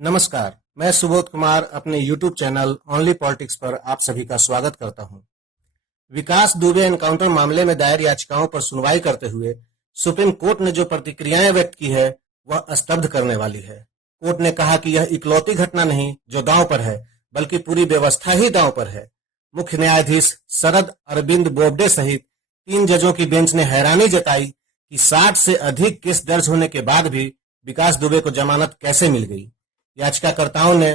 नमस्कार, मैं सुबोध कुमार अपने YouTube चैनल ओनली पॉलिटिक्स पर आप सभी का स्वागत करता हूं। विकास दुबे एनकाउंटर मामले में दायर याचिकाओं पर सुनवाई करते हुए सुप्रीम कोर्ट ने जो प्रतिक्रियाएं व्यक्त की है वह स्तब्ध करने वाली है। कोर्ट ने कहा कि यह इकलौती घटना नहीं जो दांव पर है, बल्कि पूरी व्यवस्था ही दांव पर है। मुख्य न्यायाधीश शरद अरविंद बोबडे सहित 3 जजों की बेंच ने हैरानी जताई कि 60 से अधिक केस दर्ज होने के बाद भी विकास दुबे को जमानत कैसे मिल गई। याचिकाकर्ताओं ने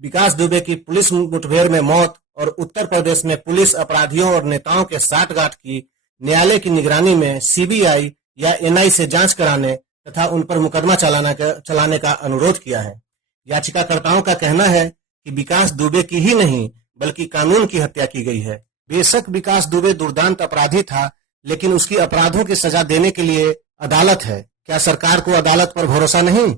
विकास दुबे की पुलिस मुठभेड़ में मौत और उत्तर प्रदेश में पुलिस अपराधियों और नेताओं के साठगांठ की न्यायालय की निगरानी में सीबीआई या एनआई से जांच कराने तथा उन पर मुकदमा चलाने का अनुरोध किया है। याचिकाकर्ताओं का कहना है कि विकास दुबे की ही नहीं बल्कि कानून की हत्या की गई है। बेशक विकास दुबे दुर्दांत अपराधी था, लेकिन उसकी अपराधों की सजा देने के लिए अदालत है। क्या सरकार को अदालत पर भरोसा नहीं?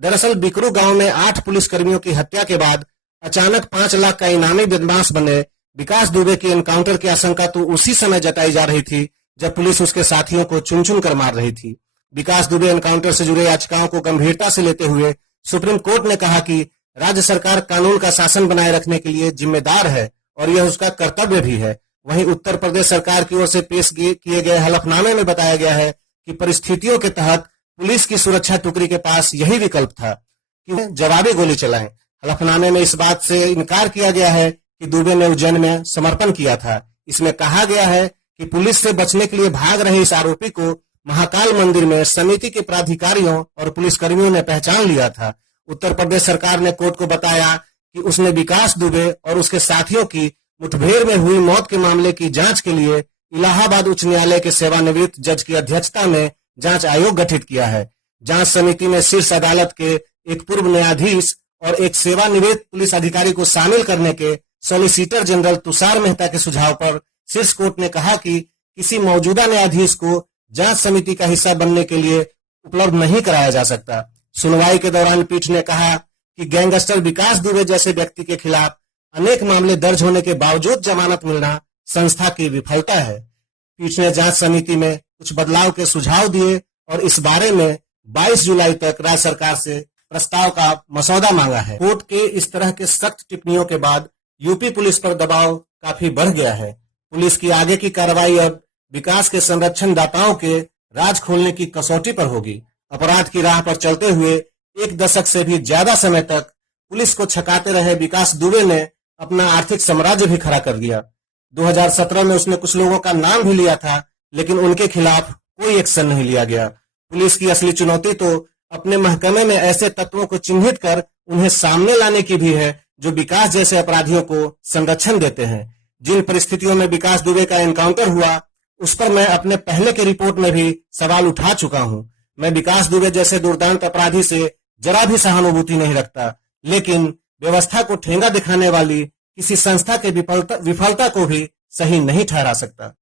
दरअसल बिकरू गांव में 8 पुलिसकर्मियों की हत्या के बाद अचानक 5 लाख का इनामी बदमाश बने विकास दुबे की एनकाउंटर की आशंका तो उसी समय जताई जा रही थी जब पुलिस उसके साथियों को चुन चुन कर मार रही थी। विकास दुबे एनकाउंटर से जुड़े याचिकाओं को गंभीरता से लेते हुए सुप्रीम कोर्ट ने कहा कि राज्य सरकार कानून का शासन बनाए रखने के लिए जिम्मेदार है और यह उसका कर्तव्य भी है। वहीं उत्तर प्रदेश सरकार की ओर से पेश किए गए हलफनामे में बताया गया है कि परिस्थितियों के तहत पुलिस की सुरक्षा टुकड़ी के पास यही विकल्प था कि जवाबी गोली चलाएं। हलफनामे में इस बात से इनकार किया गया है कि दुबे ने उज्जैन में समर्पण किया था। इसमें कहा गया है कि पुलिस से बचने के लिए भाग रहे इस आरोपी को महाकाल मंदिर में समिति के प्राधिकारियों और पुलिसकर्मियों ने पहचान लिया था। उत्तर प्रदेश सरकार ने कोर्ट को बताया कि उसने विकास दुबे और उसके साथियों की मुठभेड़ में हुई मौत के मामले की जांच के लिए इलाहाबाद उच्च न्यायालय के सेवानिवृत्त जज की अध्यक्षता में जांच आयोग गठित किया है। जांच समिति में शीर्ष अदालत के एक पूर्व न्यायाधीश और एक सेवानिवृत्त पुलिस अधिकारी को शामिल करने के सॉलिसिटर जनरल तुषार मेहता के सुझाव पर शीर्ष कोर्ट ने कहा कि किसी मौजूदा न्यायाधीश को जांच समिति का हिस्सा बनने के लिए उपलब्ध नहीं कराया जा सकता। सुनवाई के दौरान पीठ ने कहा कि गैंगस्टर विकास दुबे जैसे व्यक्ति के खिलाफ अनेक मामले दर्ज होने के बावजूद जमानत मिलना संस्था की विफलता है। पीठ ने जांच समिति में कुछ बदलाव के सुझाव दिए और इस बारे में 22 जुलाई तक राज्य सरकार से प्रस्ताव का मसौदा मांगा है। कोर्ट के इस तरह के सख्त टिप्पणियों के बाद यूपी पुलिस पर दबाव काफी बढ़ गया है। पुलिस की आगे की कार्रवाई अब विकास के संरक्षण दाताओं के राज खोलने की कसौटी पर होगी। अपराध की राह पर चलते हुए 1 दशक से भी ज्यादा समय तक पुलिस को छकाते रहे विकास दुबे ने अपना आर्थिक साम्राज्य भी खड़ा कर दिया। 2017 में उसने कुछ लोगों का नाम भी लिया था, लेकिन उनके खिलाफ कोई एक्शन नहीं लिया गया। पुलिस की असली चुनौती तो अपने महकमे में ऐसे तत्वों को चिन्हित कर उन्हें सामने लाने की भी है जो विकास जैसे अपराधियों को संरक्षण देते हैं। जिन परिस्थितियों में विकास दुबे का एनकाउंटर हुआ उस पर मैं अपने पहले के रिपोर्ट में भी सवाल उठा चुका हूं। मैं विकास दुबे जैसे दुर्दांत अपराधी से जरा भी सहानुभूति नहीं रखता, लेकिन व्यवस्था को ठेंगा दिखाने वाली किसी संस्था के विफलता को भी सही नहीं ठहरा सकता।